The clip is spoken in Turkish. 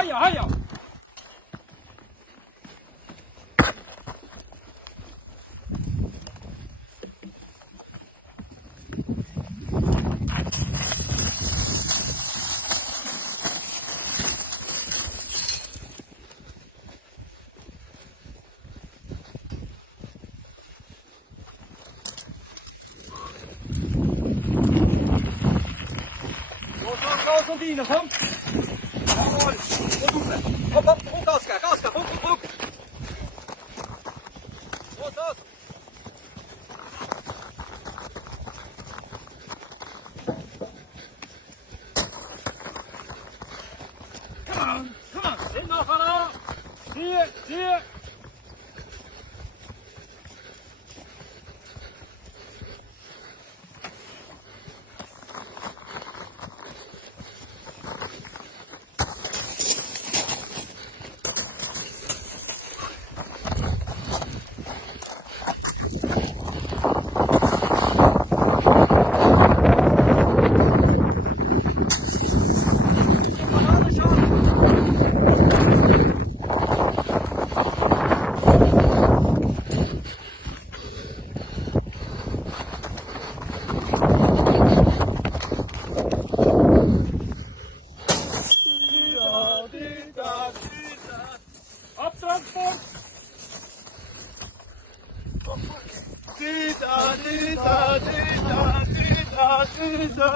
هيا هيا. Kom binnen, kom. Jawohl, goed oefenen. Hop, hop, goed Oscar, Oscar, goed, goed, goed. Goed, goed. Come on, come on. In nog van. Hier, hier. Abtransport! Dida, dida, dida, dida, dida.